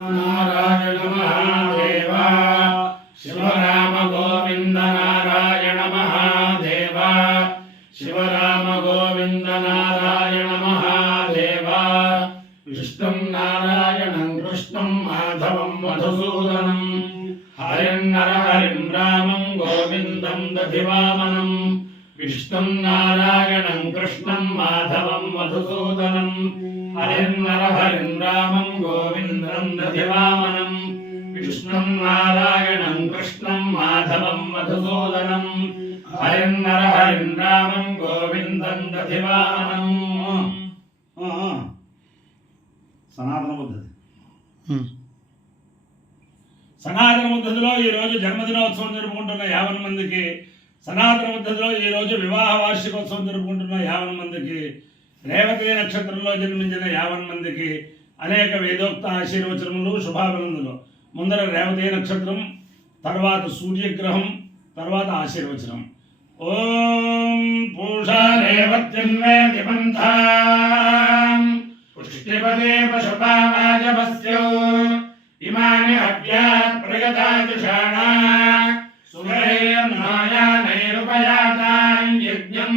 नारायण महादेव शिव राम गोविंद नारायण महादेव शिव राम गोविंद नारायण महादेव विष्णुं नारायणं कृष्णं माधवं मधुसूदनं हरिं नरहरिं रामं गोविन्दं दधिवामनं विष्णुं नारायणं कृष्णं माधवं मधुसूदनं हरिं नरहरिं रामं गोविन्दं दधिवामनं विष्णुं नारायणं कृष्णं माधवं मधुसूदनं हरिं नरहरिं रामं गोविन्दं दधिवामनं సనాతన పద్ధతిలో ఈరోజు జన్మదినోత్సవం జరుపుకుంటున్న 50 మందికి, సనాతన పద్ధతిలో ఈరోజు వివాహ వార్షికోత్సవం జరుపుకుంటున్న 50 మందికి, రేవతి నక్షత్రంలో జన్మించిన 50 మందికి అనేక వేదోక్త ఆశీర్వచనములు, శుభాభినందనలు. ముందర రేవతి నక్షత్రం, తర్వాత సూర్యగ్రహం, తర్వాత ఆశీర్వచనం. ఓం పూషా రేవత్యన్వే దివంతాం పుష్టిపదే పశుపావాజపస్యో ఇమాని అభ్యాత్ ప్రయతాజుషాణా సుగైర్నాయానైరుపయాతాం యజ్ఞం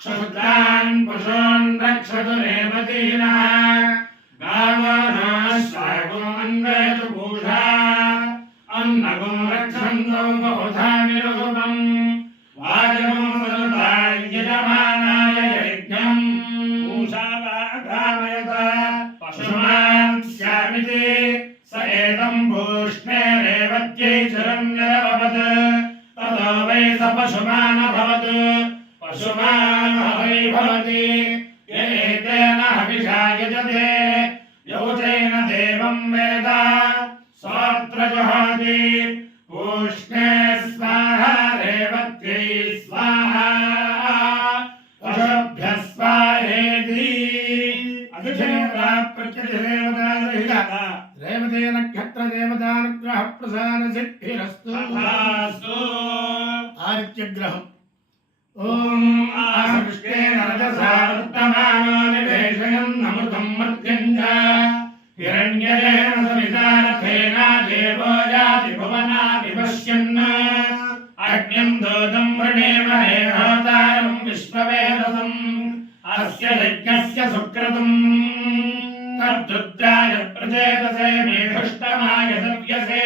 క్షుద్రాన్ పశూన్ రక్షతు రేవతీనా గావానాశ్వాగో అన్వేతు పూషా అన్నగో రక్షంతో బహుధా విరూపం వాజమో యజమానాయ యజ్ఞం పూషా వాఘామయత పశుమాన్ స్యామితి స ఏతం భూష్ణే రేవత్యై చిరంజరవపత్ తతో వై స పశుమానభవత్ పశుమాన్ హవై భవతి ఏతేన హవిషా యజతే యౌచేన దేవం వేద సోత్ర జహాతి పూష్ణే స్వాహా రేవత్యై స్వాహా పశుభ్యః స్వాహేతి. అధిదేవతా ప్రత్యధిదేవతా రేవతే నక్షత్ర దేవతానుగ్రహ ప్రసాద సిద్ధిరస్తు. ఆదిత్యగ్రహం. ఓం ఆసృష్టేన రజసా వర్తమానో నివేశయన్ అమృతం మర్త్యం చ హిరణ్యయేన సమితారథేన దేవో యాతి భువనా విపశ్యన్ అగ్నిం దూతం వృణేమహే హోతారం విశ్వవేదసం అస్య యజ్ఞస్య సుక్రతుం తద్రుద్రాయ ప్రచేతసే మేఘుష్టమాయ దవ్యసే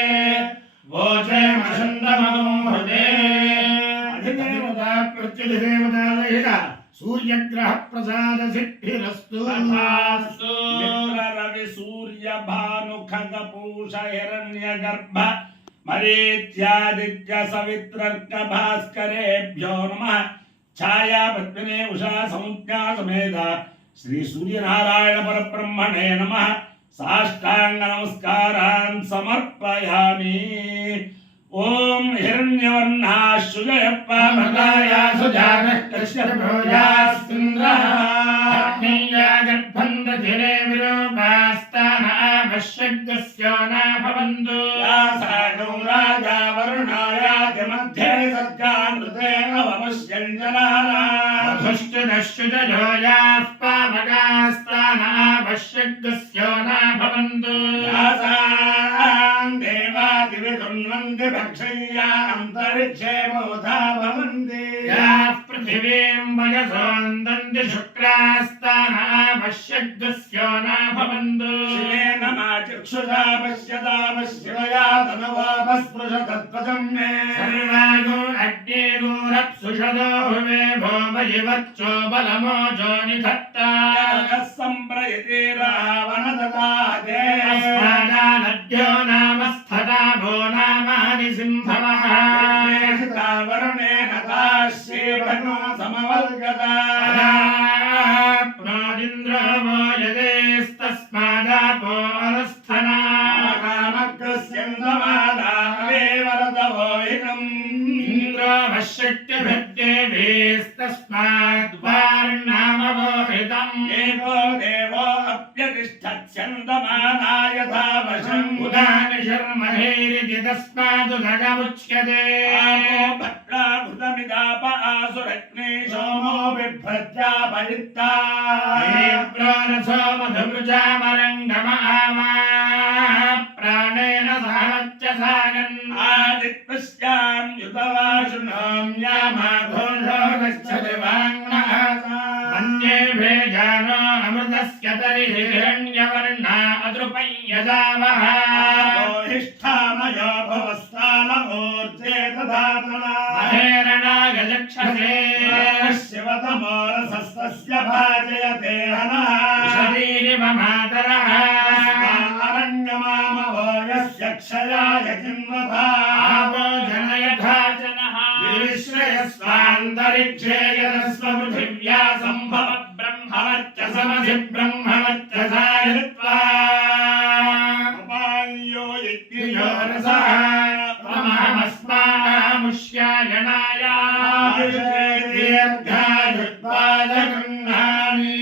వోచే మషందమగో హృదే. అధిదేవతా ప్రత్యధిదేవతాలయ సూర్యగ్రహ ప్రసాద సిద్ధిరస్తు. రవి సూర్య భాను ఖగ పూష హిరణ్య గర్భ మరీత్యాదిత్య సవిత్రర్క భాస్కరేభ్యో నమః. ఛాయా పద్మినే ఉషా సంజ్ఞా సమేత శ్రీ సూర్యనారాయణ పరబ్రహ్మణే నమః. సాష్టాంగ నమస్కారాన్ సమర్పయామి. ఓం హిరణ్యవర్ణాశుజయపామకాయా సుజాతః కశ్యపభోజాస్మింద్రః అగ్నియా గర్భం దధిరే విరూపాస్తాన ఆవశ్యగ్స్యో నాభవంతు. యాసాగౌ రాజా వరుణాయాతి మధ్యే సజ్జానృతే అవశ్యం జనానా మధుశ్చుదశ్చుజయోయాః పావకాస్తాన ఆవశ్యగ్స్యో నాభవంతు. యాసాం దేవాదివిదున్వంతి భక్షయ్యా అంతరిక్షే బహుధా భవంతి. యాః పృథివీం వయసోందంతి శుక్రాస్తాన ఆవశ్యగ్స్యో నాభవంతు. శివేన మా చక్షుషా పశ్యతా పశ్యవయా తనవాపస్పృశతత్వజం మే. సర్వాగో అగ్నిగోరప్సుషదో హువే భోమయివచ్చో బలమోజో నిధత్తా. సంప్రయతే రావణదతాదే. అస్మాదానద్యో నామస్థదా భో నామాని సింహవః. వరుణేన దాస్యేవనో సమవల్గదా. ప్రాదింద్రో వో యదేస్తస్మాదాపో అనుస్థనా. కామగ్రస్యందమానావేవరదవోహితం. ఇంద్రో వశ్యక్తిభిర్దేస్తస్మాద్వార్ణామవోహితం. ఏకో దేవో అప్యతిష్ఠత్స్యందమానాయ ధావశం. ఉదానిశర్మహేరితి తస్మాదుదగముచ్యతే. ఆపో భద్రాభృతమిదాప ఆసురగ్నే సోమో బిభ్రత్యాపయుక్తా. మధుమృజామరంగమ ఆమా यजामः गोहिष्ठामयो भवस्तानमूर्जे दधातना महेरणागजक्षसे शिवतमोरसस्तस्य भाजयते हनः शरीरिव मातरः अरण्यमामवो यस्य क्षयाय किन्वथा आपो जनयथा जनः विश्रयस्वान्तरिक्षे यदस्व पृथिव्या सम्भव ब्रह्मवर्चसमसि ब्रह्मवर्चसायत्वा उपायो यो रसः प्रमामस्मामुष्यायणाय दीर्घायुत्वाय गृह्णामि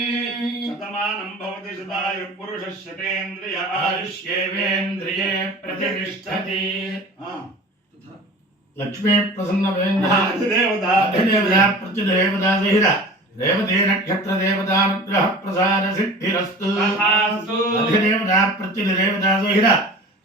शतमानं भवति शतायुः पुरुषः शतेन्द्रिय आयुष्येवेन्द्रिये प्रतिष्ठति तथा लक्ष्मी प्रसन्न अधिदेवता देवता प्रत्युदेवता सहित रेवती नक्षत्र देवतानुग्रह प्रसाद सिद्धिरस्तु तथास्तु अधिदेवता प्रत्युदेवता सहित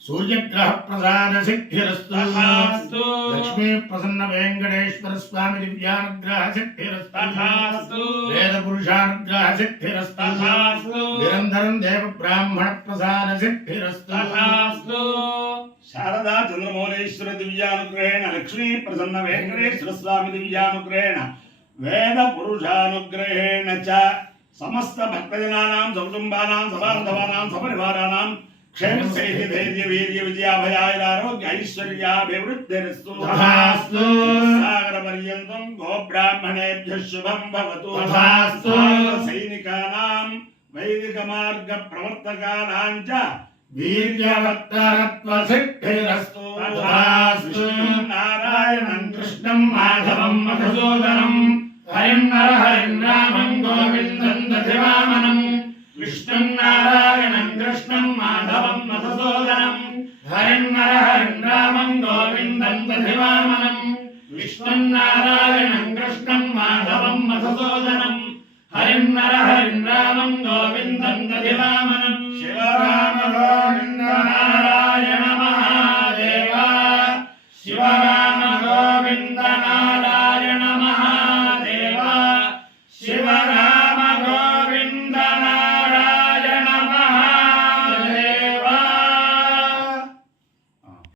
सूर्यग्रह प्रसाद सिद्धिरस्तु तथास्तु लक्ष्मी प्रसन्न वेंकटेश्वर स्वामी दिव्यानुग्रह सिद्धिरस्तु तथास्तु वेद पुरुषानुग्रह सिद्धिरस्तु तथास्तु निरंतरं देव ब्राह्मण प्रसाद सिद्धिरस्तु तथास्तु शारदा चंद्रमौलेश्वर दिव्यानुग्रहेण लक्ष्मी प्रसन्न वेंकटेश्वर स्वामी दिव्यानुग्रहेण वेद पुरुषानुग्रहेण च समस्त भक्तजनानां सकुटुम्बानां सबान्धवानां सपरिवाराणां क्षेम स्थैर्य धैर्य वीर्य विजयाभयारोग्य ऐश्वर्याभिवृद्धिरस्तु तथास्तु सागर पर्यन्तं गो ब्राह्मणेभ्यः शुभं भवतु तथास्तु सैनिकानां वैदिक मार्ग प्रवर्तकानां च वीर्यवत्तरत्व सिद्धिरस्तु तथास्तु नारायणं कृष्णं माधवं मधुसूदनं हरिं नरहरिं रामं गोविन्दं दधिवामनं विष्णुं नारायणं कृष्णं माधवं मधुसूदनं हरिं नरहरिं रामं गोविन्दं दधिवामनं विष्णुं नारायणं कृष्णं माधवं मधुसूदनं हरिं नरहरिं रामं गोविन्दं दधिवामनं शिवराम गोविन्द नारायण महादेव शिवराम गोविन्द नारायण